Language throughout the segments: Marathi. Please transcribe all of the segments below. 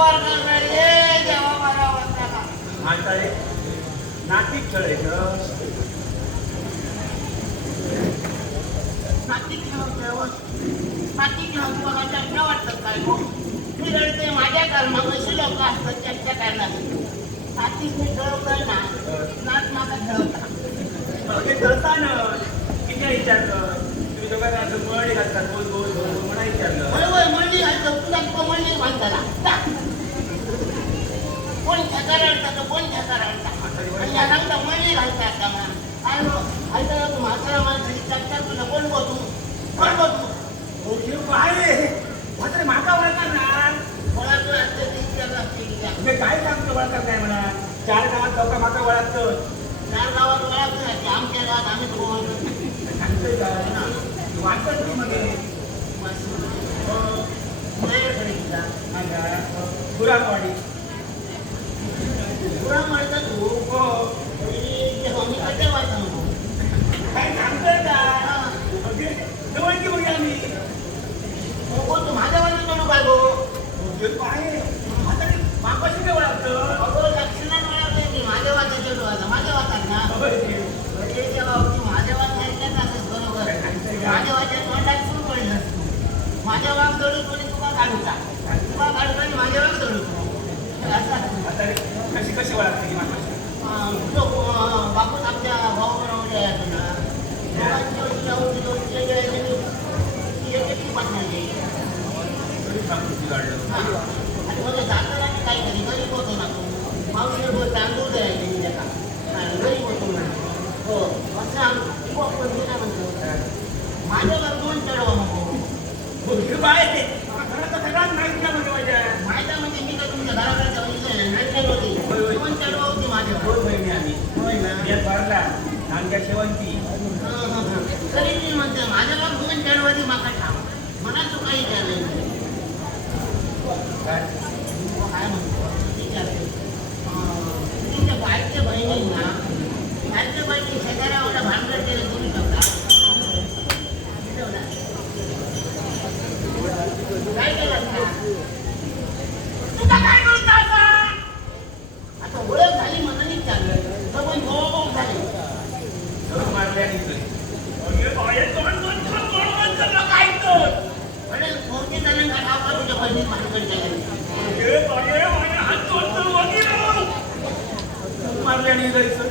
वर करणारे देवा मला वंदना. म्हातारे नातिक खेळायचं. नातिक खेळून तुम्हाला चर्चा वाटतात काय हो? मी रडते माझ्या कर्माशी लोक असतात चर्चा करण्यासाठी. नातिक मी खेळवतोय ना, नात माझा खेळवता. ते खेळताना किती विचारलं तुम्ही दोघांना असं मळणी घालतात गोल गोल गोल म्हणा विचारलं. बरोबर मळणी घालतो तुला मळणी घालताना कोण ठेका रडतात कोण ठेका रडतात आणि या सांगता मळणी घालतात का म्हणा ऐका म्हातारा माणसाची चर्चा तुला कोण बघू कोण बघू आहे म्हातारे माका वळणार कोणाचं असते म्हणजे काय सांगतो वळतात नाही म्हणा. 4 गावात लोक माका वळतात. 4 गावात वळत नाही आमच्या गावात आम्ही सांगतोय का वाटत तू मध्ये पुराणवाडी पुरा म्हणतात तू मी कशा वाटतो काय सांगतोय का जवळ की बघ आम्ही तू माझ्या वाटत करू काय गो आहे म्हातारे मापाशी काय वळतं. अगो लक्षणात वळवते मी माझ्या वाटाच्या डोळ्याचा माझ्या वाटात ना माझ्या वाट बरोबर माझ्या वाट्यात तोंडात सुरू पडलं असतो. माझ्या वाघ दडू कोणी तुका काढूचा तुका काढूचा आणि माझ्या वाघ दडू कशी कशी वळते की मापाशी बापूस आमच्या भाऊ यायचं ना आणि मग जाताना काही कधी गरीब होतो ना तो मावशी तांदूळ द्यायचे मी त्याला गरीब होतो ना हो असं काय म्हणतो माझ्याला 2 चढवा नको माहिती म्हणजे मी तर तुमच्या घराकडे जाऊन होती 2 चढवा होती माझ्या 2 महिने आम्ही होय ना भरला नांग्या शेवंती तरी मी म्हणते माझ्याला 2 चढवती माका ठाव मला तू काही विचारलं काय म्हणतो विचारते तुमच्या बायच्या बहिणींना बायच्या बहिणी शेजाऱ्याला भांडण केलं तुम्ही शकता काय केलं तुला काय कळत आता ओळख झाली मनाने चाललं पण ओळख झाली मोठे जणांना ठाव का तुझ्या बहिणीत भांडण केलं मारल्याने जायचं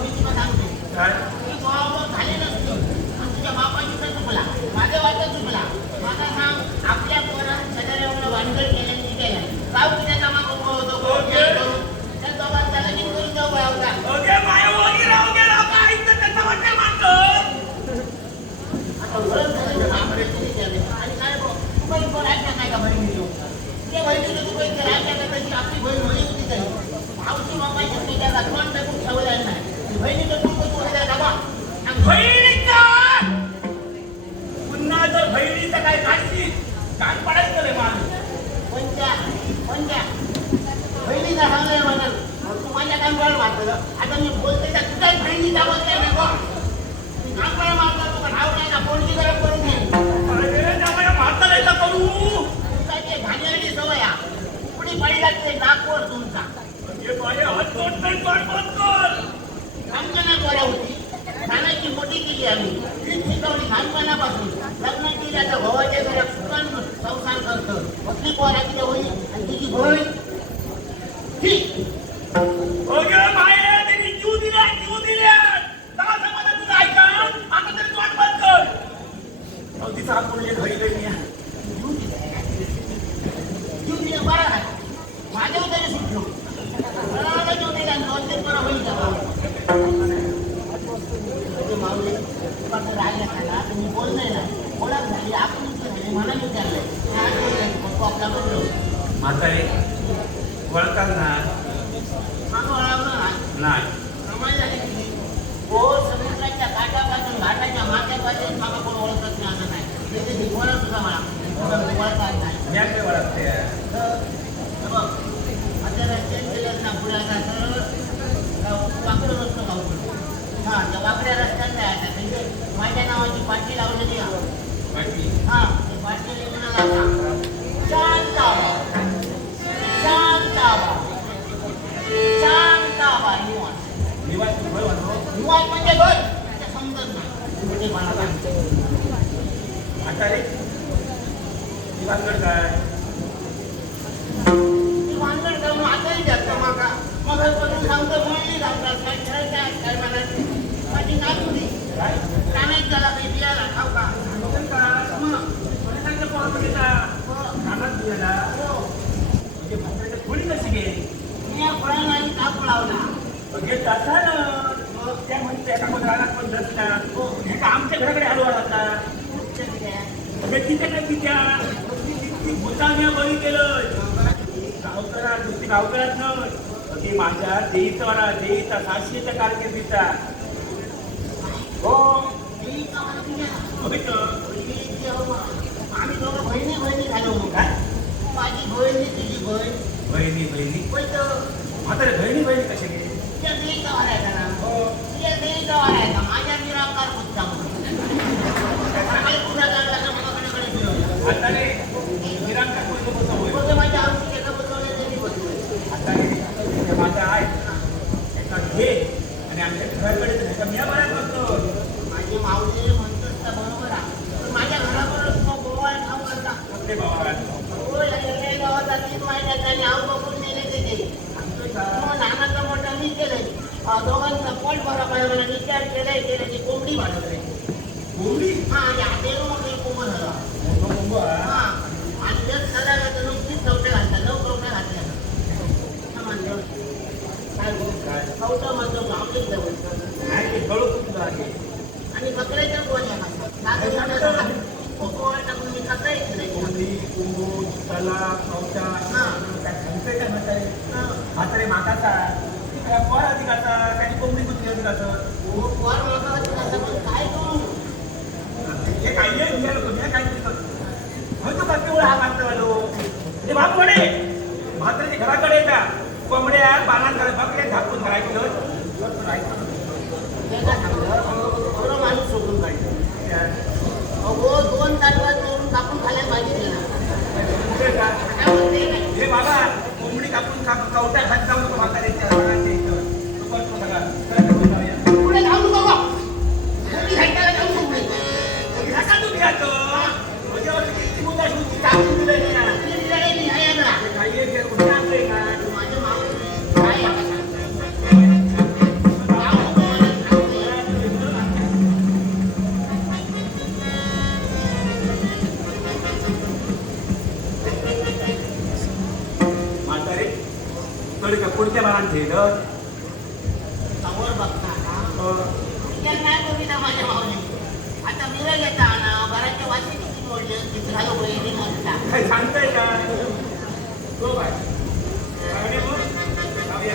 मी तुला सांगते तुझी ओळख झाली नसती आणि तुझ्या बापाची तर चुकला माझ्या वाटत चुकला मला सांग आपल्या पोरात शेजाऱ्यावर भांडण केल्याने केलं गाव की त्याचा माग उभं होतो त्या दोघांचा लगीन करून जाऊ होता आता ओळख झाली ना आणि काय तू काही बोलायचं नाही का बहिणी तुझ्या बहिणीला तू काही राहायच्या तशी आपली बहीण होई होती तरी मावशी मामाची त्याला तोंड टाकून ठेवलेलं नाही बहिणीचं तू तू डबा पुन्हा जर बहिणीचं काय काढली कान पडायचं रे माणूस कोणत्या बहिणीचा सांगलंय म्हणाल तू माझ्या कानपाळ मारलं आता मी बोलते त्या तुझ्याच बहिणीचा बोलते मी कानपाळ मारला तुला नाव नाही ना कोणती गरम करून घे म्हातारायचा करू तुमचा ते घाणेरडी सवय कुणी पडला ते नागपूर तुमचा कामकाना गोळ्या होती खाण्याची मोठी केली आम्ही ती शिकवली लहानपणापासून लग्न केली आता भावाच्या घरात सुखान संसार करतो कसली पोरा तिच्या होईल आणि तिची बहीण ठीक जीव दिल्या मला तुझं ऐका आता तरी तू बंद कर तिचा हात पडले घरी गई जीव दिल्या बरा आहे माझ्या तरी सुटलो मला जीव दिला 2-3 पोरा होईल माऊली राहिला खाला तुम्ही बोललाय ना ओळख झाली आपण झाली मला विचारलंय आपला बोललो म्हातारे वळतात ना मागं वळवलं नाही कमाल झाली किती हो समुद्राच्या काठापासून घाटाच्या माथ्यापासून मागं कोण ओळखत नाही असं नाही त्याचे शिकवलं तुझा मला ओळखत नाही मी काय वळखते बघ आता रस्त्यात गेल्यास ना पुढे आता सरळ वाकडं रस्ता गावतो हां त्या वाकड्या रस्त्यात नाही आता म्हणजे माझ्या नावाची पाटी लावलेली हां ते पाटी लिहिलेलं शांत भानगड काय ती भानगड करून आताही जास्त माका मग सांगतो बोलली घालतात काय खेळतात काय मला माझी नाचुली काय कानात झाला काही बियाला खाऊ का बघून का मग मला सांगतो पोरा बघितला कानात दिलेला हो म्हणजे भानगडच्या खोली कशी गेली मी या फळाला आणि कापू लावला म्हणजे तसा ना त्या म्हणते एका रानात पण दसला हे का आमच्या घराकडे आलो आता म्हणजे तिथे काय तिथे भूताने बळी केलं गावकरात नुसती गावकरात न ती माझ्या देईचा वाला देईचा 700च्या कारकिर्दीचा हो बघितलं आम्ही दोघं बहिणी बहिणी झालो मग काय माझी बहिणी तुझी बहीण बहिणी बहिणी पहिलं म्हातारे बहिणी बहिणी कसे गेले तुझ्या देवीचा वारायचा ना हो तुझ्या देवीचा वारायचा माझ्या निराकार मुद्दा सकाळी पुन्हा जायला का मनाकडे फिरवलं आता रे निरांकार कोणी बसवलं होय. मग माझ्या आमची एका बसवल्या त्यांनी बसवलं आता रे ते माझा आहे एका घे आणि आमच्या घराकडे तर एका मी बऱ्याच बसतो माझी माऊली म्हणतोस का बरोबर आहे पण माझ्या घराबरोबर मग गोवा नाव करता आपले बाबा हो या एका गावाचा 3 महिन्याचा नाव बघून नेले ते मग नानाचं मोठं मी केलंय दोघांचा पोट भरा पाहिजे मला विचार केलाय की कोंबडी वाढवलंय कोंबडी हा या देव मग कोंबड झाला मोठं कोंबड आहे. हा आणि जर सदा का तर नुकतीच चौटे घालतात 9 कवट्या घातल्या ना म्हणलं काय कवटं म्हणतो गावलीच जवळ नाही ते गळू तुझं आहे आणि बकऱ्याच्या गोळ्या खातात पोळ्या टाकून मी खाता येत नाही कोंबडी कोंबूड तला कवचा काय सांगतंय काय म्हणताय म्हातारे मागाचा काय पोर अधिक आता काही कोंबडी कुत्री अधिक असत वर मागावं पण काय करू हे काय विचारलं तुम्ही काय म्हणतो का केवळ हा मागतवालो हे बाप म्हणे म्हातारे घराकडे येतात कोंबड्या बाणांकडे बकऱ्या झाकून राहिलं ते काय सांगलं बरं माणूस सोडून काढलं अगो 2 तालवार करून कापून खाल्या पाहिजे ना हे बाबा कोंबडी कापून कवट्या खात जाऊ नको म्हाताऱ्याच्या घराच्या इथं तू करतो सगळा पुढे जाऊ नको कोणी हाताला जाऊ नको नका तुम्ही जातो माझ्यावर किती मुद्दा शुद्धी टाकून दिलं ना ती दिलं नाही आहे ना काही एक गेर कुठे आणलंय का माझ्या मावशी काय आहे का सांगतो जाऊ नको म्हातारे थोडी का पुढच्या बाळांत ठेवलं समोर बघताना विचार नाही बघितला माझ्या मावली आता मिरं घेता ना बराचच्या वाशी किती मोडले किती झालं बहिणी म्हणता काय सांगताय का हो बाय पाहुणे मग जाऊया.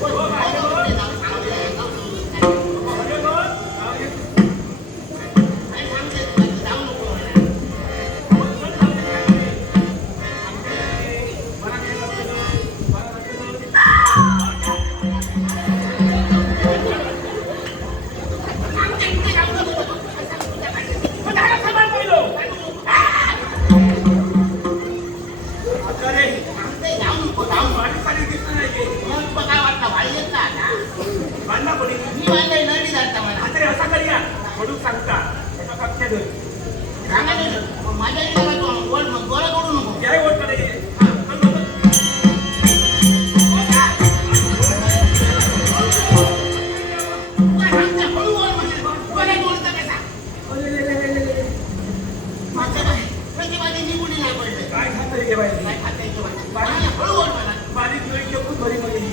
कोण बाहेर कुठे जाऊ सांगले पाहुणे मग जाऊया. काय सांगते तू जाऊ नको म्हणा मग जाऊया काय? मला काय लागतं? मला लागतं. मग त्याला समान पहिलो. आता रे, सांगते जाऊ नको जाऊ नको पाणी पाणी दिसतं नाही ते. मग तुला काय वाटतं भाई येत का आता बांधा कोणी? मी बांधलंय नडी जाता मला आता रे असा करूया. म्हणून सांगता एका पक्षात सांगा नाही माझ्या इकडे गोळा करू नको काय वोट कडे काय सांगते हळू बोल म्हणजे गोळा बोलता कसा माझं काय प्रतिवादी निघून नाही पडलं काय खातं रे बाई काय खाता येतो मला हळू बोल मला बारीक वेळी खूप भरी मध्ये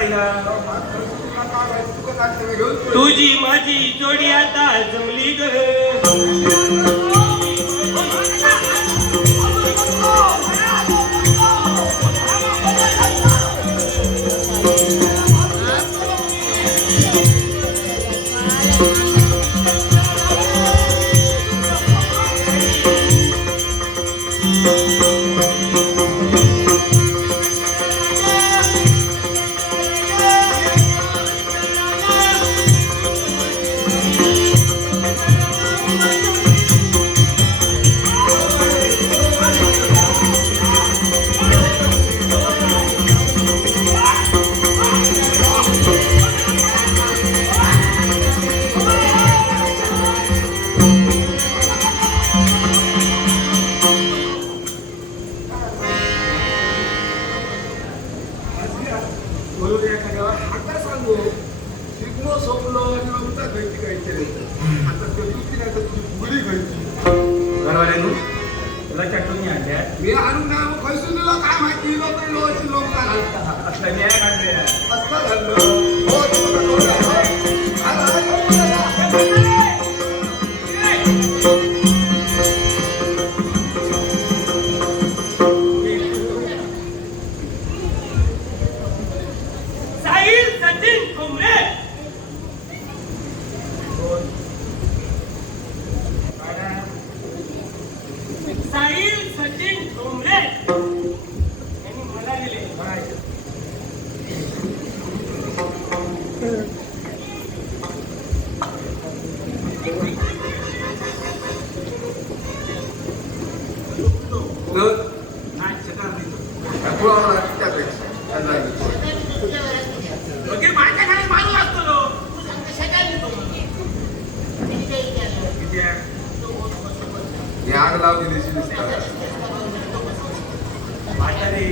पाहिला तुला काय माहिती, तुका काय सगळं घेऊन पळ. तुझी माझी जोडी आता जमली ग बोलून एखाद्या आता सांगू शिकलो सोपलो आणि मग उता घरची खायची रे. आता ते दुसरी नाही तर तुझी मुली खायची. घरवाल्यानु तुला चटणी आणल्या मी आणून नाही मग खैसून दिलं काय माहिती लोक लो अशी लोक काय घालतात. असल्या मी काढल्या असं घाललं हो तुला कोण घाललं? आला, आला, साहिल सचिन कुमरे साहिल सचिन कुमरे यांनी मला दिले नाही चकार देतो तुला त्यापेक्षा काय झालं? तुझ्या घरात किती आहे? म्हणजे माझ्या खाली मारू लागतो लो. तू सांगते शेतात येतो म्हणजे. किती काही इथे आलं. किती आहे? तो बोल, बस, बस. मी आग लावली दिशी दिसतात. म्हातारे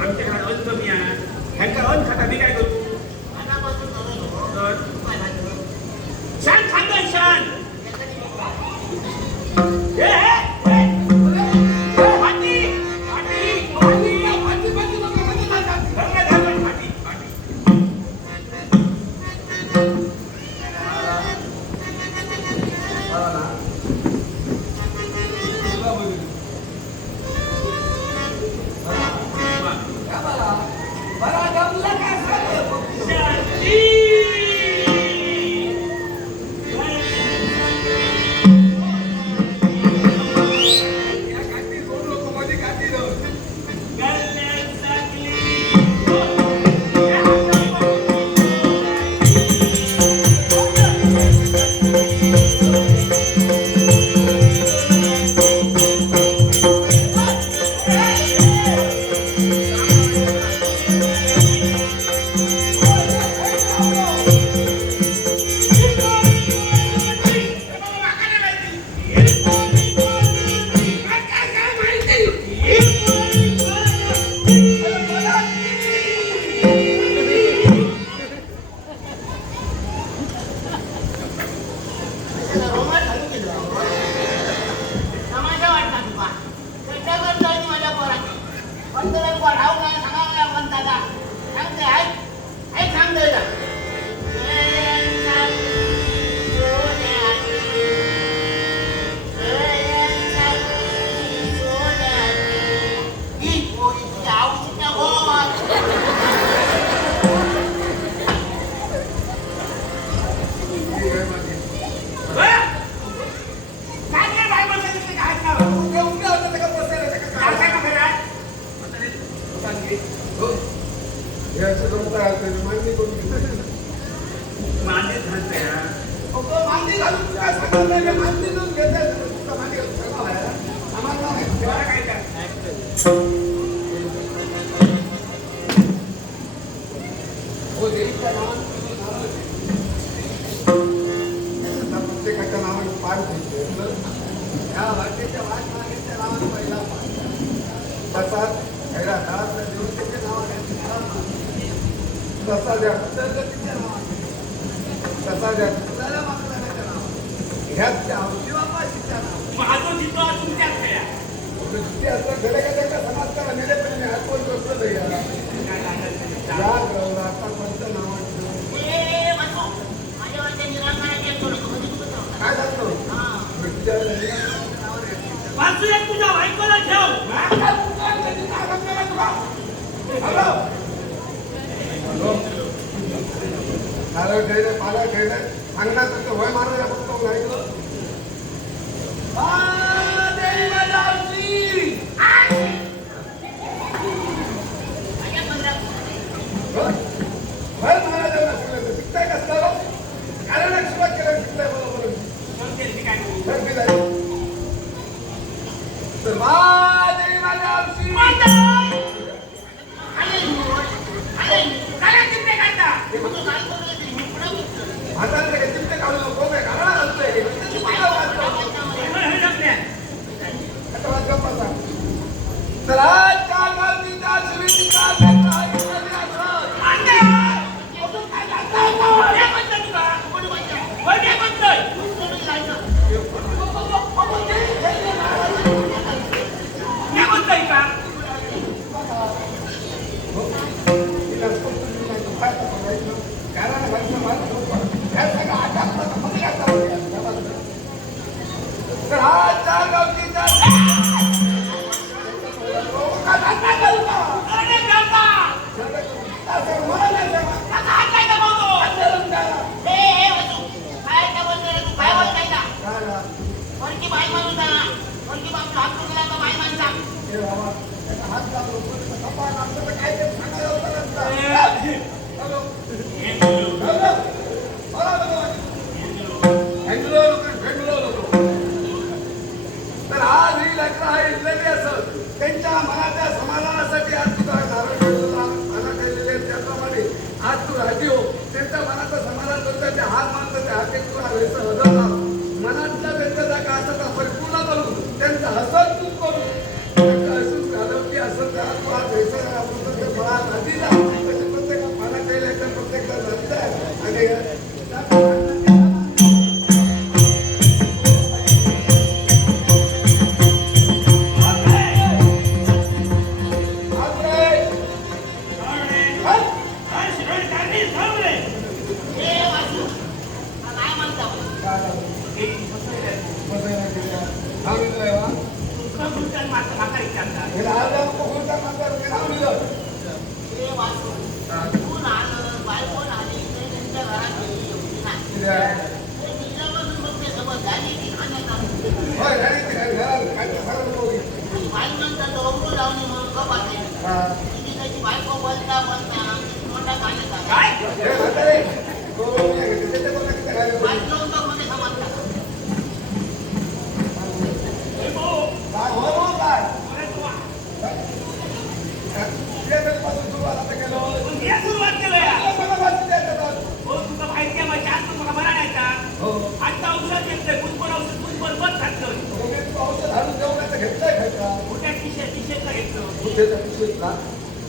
आमच्याकडे अन कमी आहे ह्यांका अन खाता मी काय करू मनापासून धरून हो. तर काय झालं? शान खातो शान त्याचं किती काय? हे पाटी पाटी पाटी पाटी धरला धरला पाटी पाटी मला ना तुला बघितलं. मला जमलं काय सांगू? शांती या काठी दोन लोक माझी काठी जाऊन त्याला रोमांच घालून गेलो. तमाशा वाटला तुका. पेटा करतोय ती माझ्या पोराची. पण तुला एक राहू नये, सांगावं नाही आपण दादा. सांगते, ऐक. ऐक सांगतोय का? ही पोरी तुझ्या आवडीच्या गोवात. काय काय बाय म्हणतात ते काय नाव उद्या उद्या होतं ते का बसायला ते का काय काय? काय खरं सांगे. हो. हे असं जमतं आहे, ते मान्य करून घेतो. मांडीत घालते हा. अगं, मान्य घालून तू काय सांगणार नाही, मी मान्य घेऊन घेते. तुला मान्य घालून सांगणार आहे. आम्हाला नाही. तेव्हा काय काय हो, देवीच्या नावानं तुझं नाव आहे. आता प्रत्येकाच्या नावाने पाय ठेवते. या वाटेच्या वाटमागेच्या नावानं पहिला पाय. तसाच खैरा घरातल्या देवतेच्या नावाने दुसरा पाय. तसा द्या पद्धतीच्या नावाने. तसा द्या दुसऱ्या मागण्याच्या नावाने. ह्याच त्या शिवापाशीच्या नावाने. महातो जितो तुमच्यात खऱ्या दृष्टी असं घडे का समाज करा नेले पण हात बोलतो असलं या काय लागत ग्रहाला आता पण घर ठेवले पाला ठेवले सांगणार तर वय मारायला फक्त ऐकलं भर महाराजांना शिकलं शिकताय कसं कारण सुरुवात केलं शिकलाय बरोबर गर्दी झाली तर महादेवी माझ्या आमची हाताने काय चिमटे काढू नको काय घालणं घालतोय आता वाच गप्पा सांग तर आजच्या गावचा शिवीचा तर आजच्या गावचा तर आज ही लेकरं आहे इथलेली असत त्यांच्या मनाच्या समाधानासाठी आज तुझा धारण केलेले त्याप्रमाणे आज तू राजी हो त्यांच्या मनाचं समाधान करतो ते हात मानतो ते हाती तुला हजर मनातल्या त्यांच्या जागा असतात परिपूर्ण करून त्यांचं हसत तू करू त्यांचं हसून घालवली असं त्याला तू आज हे मनात आधीला प्रत्येक मनात केलं प्रत्येक आणि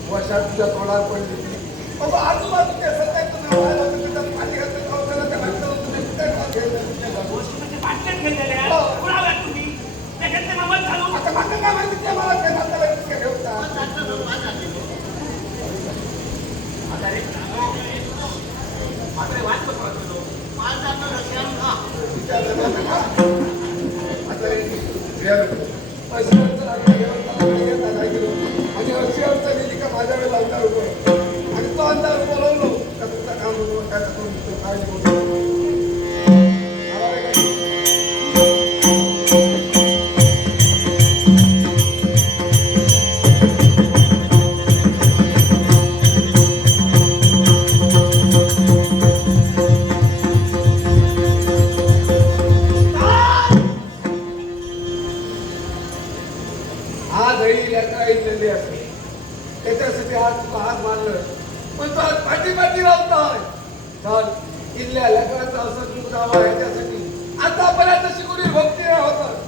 वर्षात तुझ्या तोंडावर पडली बाबा आजूबाजूच्या सत्यात पाणी घालतं पावसाला त्या घालतं तुम्ही गोष्टी बाटल्यात घेतलेल्या तुम्ही त्याच्यात मोबाईल चालू आता मागं काय माहिती ते मला ते नात्याला इतके ठेवता आता वाच बघतो आणि वर्षीवरचा निधी का माझ्या वेळेला अंदाज होतो आणि तो अंदाज बोलवलो का तुमचं काम होतो काय काय त्याच्यासाठी आज तुला हात मारलं पण तो आज पाठी राहतोय चल इथल्या लेकरांचा असं तू जावा ह्याच्यासाठी आतापर्यंत शिकवली भक्ती होत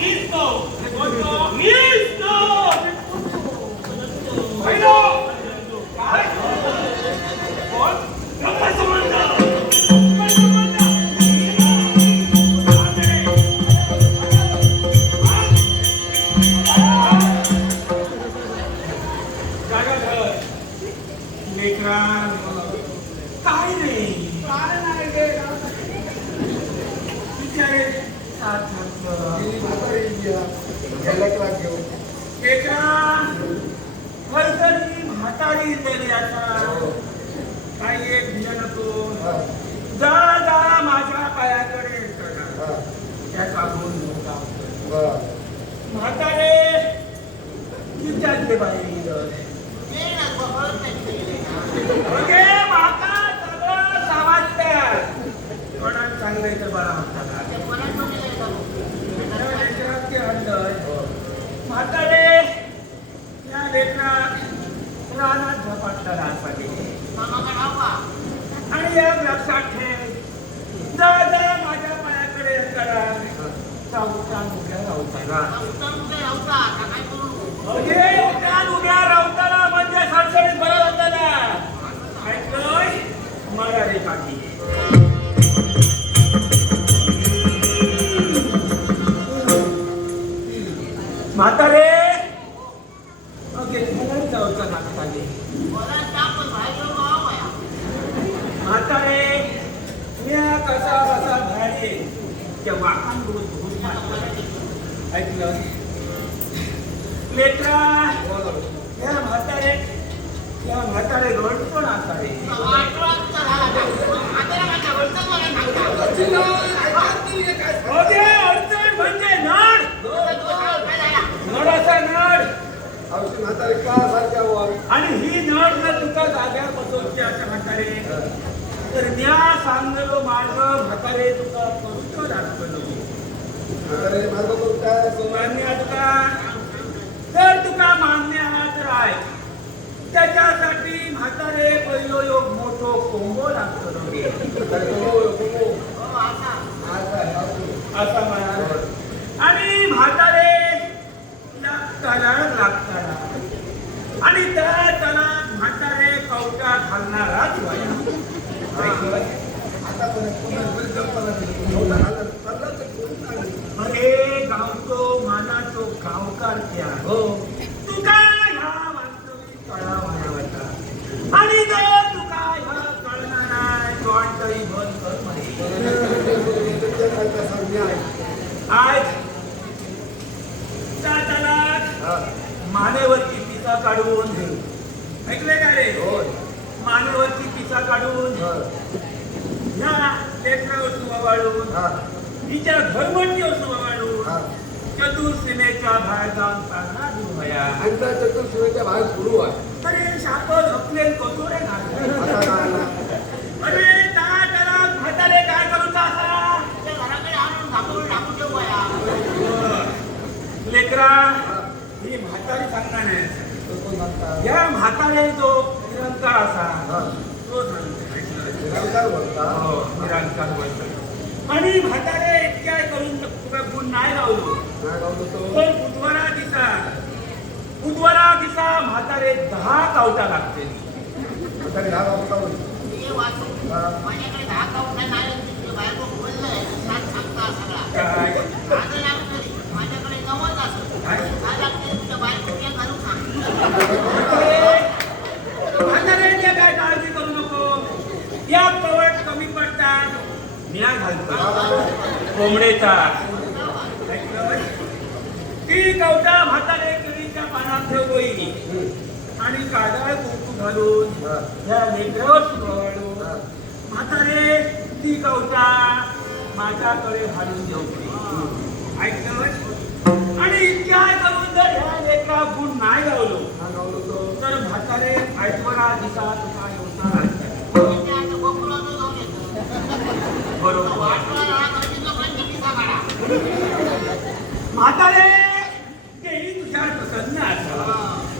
मीच तो. मीच तो. पहिलो. काय? कोण? ब्रह्मसंबंध. ब्रह्मसंबंध. जागा धर. लेकरा काय नाही बिचारे साथ घातलं. लेकरा खरतरी म्हातारी झाली आता. काही एक भिया नको. जा जा माझ्या पायाकडे चढा. त्याचा गुण नव्हता. म्हातारे तिच्यातले बाई ते ना बघत नाही. ओके माता सगळं सामाजतात. कोणाला चांगलं तर बरा म्हणतात. ते कोणाच नव्हते म्हातारे या लेकरात रानात झपाटला राहत मामाकडे नाव का? आणि एक लक्षात ठेव. जरा माझ्या पायाकडे करा. उद्या राहताना काय करू उद्या राहताना म्हणजे सडसडीत बरं होताना. ऐकलंय मला रे काकी. म्हातारे जाऊचा नागताले. म्हातारे म्या कसा कसा भाडे त्या वाकान रोज ऐकलं. लेकरा या म्हातारे रोड पण आता रे. अडचण म्हणजे नड. नडाचा नड. आणि ही नड न तुका जाग्यावर बसवची आता म्हातारे. तर म्या सांगलो मार्ग म्हातारे तुका करूचो दाखवलो. मान्य तुका तर तुका मान्य आहात राय. त्याच्यासाठी म्हातारे पहिलो योग मोठो कोंबो लागतो रे. असा म्हणा. आणि म्हातारे लागताना आणि त्याला म्हातारे कवटा घालणाराच वया. अरे गावतो मानाचो गावकार त्या तुका ह्या वास्तविक कळावा होता. आणि जर तुका ह्या कळणार नाही कोणतरी बंद कर आज त्याला मानेवरची पिसा काढून ऐकले का रे. मानेवरची पिसा काढून ह्या लेकरावर सुवा वाढून हिच्या घरमंडीवर सुवा वाढून चतुर्सीमेच्या बाहेर जाऊन चालणार दुर्भया. चतुर्शिवेच्या बाहेर सुरू आहे. अरे शाप झपले कसोरे ना. अरे त्याला म्हातारे काय करून असा घराकडे आणून टाकून ठेवू या. लेकरा ही म्हातारी सांगणार नाही. या म्हातारे जो निरंकार असा तो निरंकार बोलतो. आणि म्हातारे इतक्या करून तुला गुण नाही लावलो. पण बुधवारा दिसा म्हातारे 10 कावटा लागते. हे वाचून माझ्याकडे 10 काउंटर नाही. बायको बोललंय सांगता सगळा. काय माझं लागतं नाही. माझ्याकडे 90 असं काय लागते तुझ्या बायको काय घालून सांग. म्हातारे काय काळजी करू नको. या कवट कमी पडतात. म्या घालतो कोंबडेचा. ती कवटा म्हातारे केळीच्या पानात ठेवली आणि काजळ कुंकू घालून या लेकरावर सुरवाळून म्हातारे ती कवटा माझ्याकडे घालून घेऊ. ऐकलं. आणि काय करून जर ह्या लेकरा गुण नाही गावलो तर म्हातारे ऐकवरा दिसा तुका योजना बरोबर. म्हातारे तेही तुझ्या प्रसन्न असा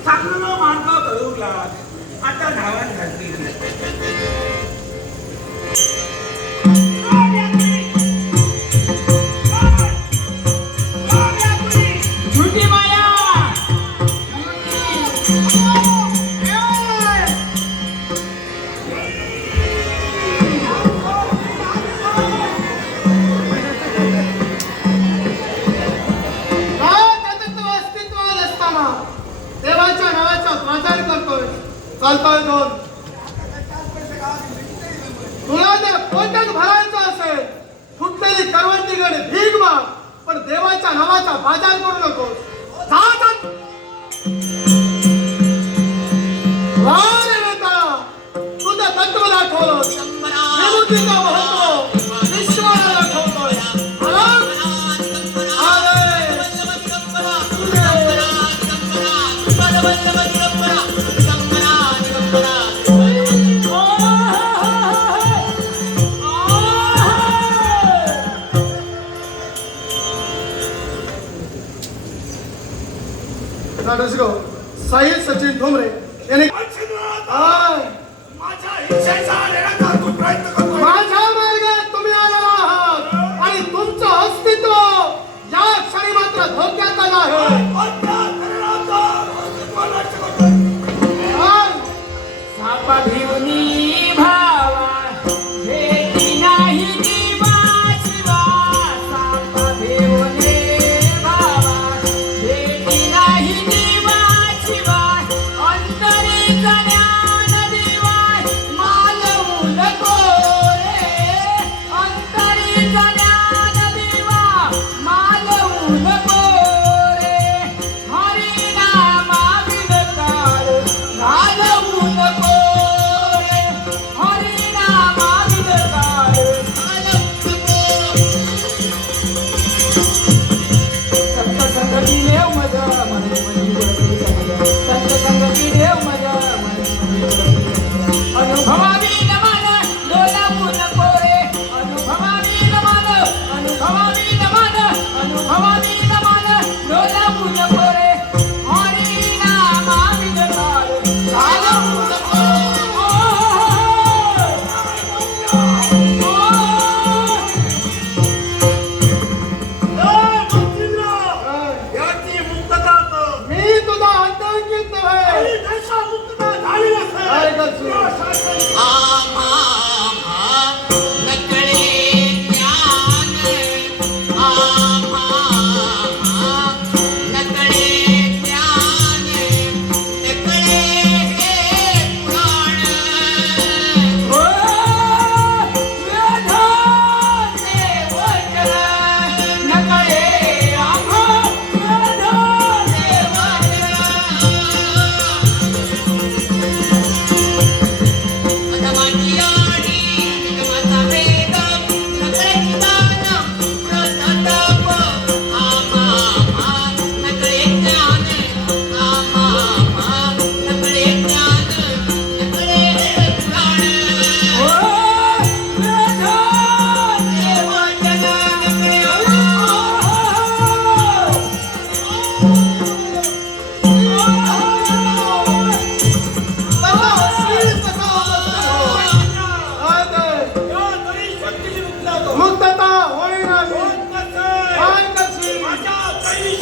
चांगलं मार्ग करू लाग. आता धावात घालते. चालताय दोन तुला जर पोटात भरायचं असेल फुटलेली करवंटीकडे भीक माग पण देवाच्या नावाचा बाजार करू नको तुझं तत्व दाखवलं विमुक्तीचं महत्व विश्वाला दाखवतोय साहिल सचिन ठोंबरे यांनी माझ्या हिस्सेचा देण्याचा तू प्रयत्न करतो. माझ्या मार्गात तुम्ही आलेला आहात आणि तुमचं अस्तित्व या क्षणी मात्र धोक्यात आलं आहे. सापा भिवनी भावा भेटी नाही जीवा शिवा सापा भिवने भावा भेटी नाही जीवा शिवा अंतरी ज्ञान दिवा मालवू नको रे अंतरी ज्ञान दिवा मालवू नको रे हरिनामा विनकार घालवू नको रे हरिनामा विनकार घालवू नको संत संगती देव मजा मने मनी संत संगती देव मजा मने मनी अनुभवावी नमान डोलावू नको रे अनुभवावी नमान अनुभवावी नमान अनुभवावी नमान डोलावू नको रे हरिनामा विनकार घालवू नको याची मुक्तता कर. मी तुझा अंतर्कित नव्हे आणि जशा मुक्तता झाली काय नसेल करशील? त्या शासनाने मुक्तता होईना होत नसेल. काय करशील? माझ्या दैवी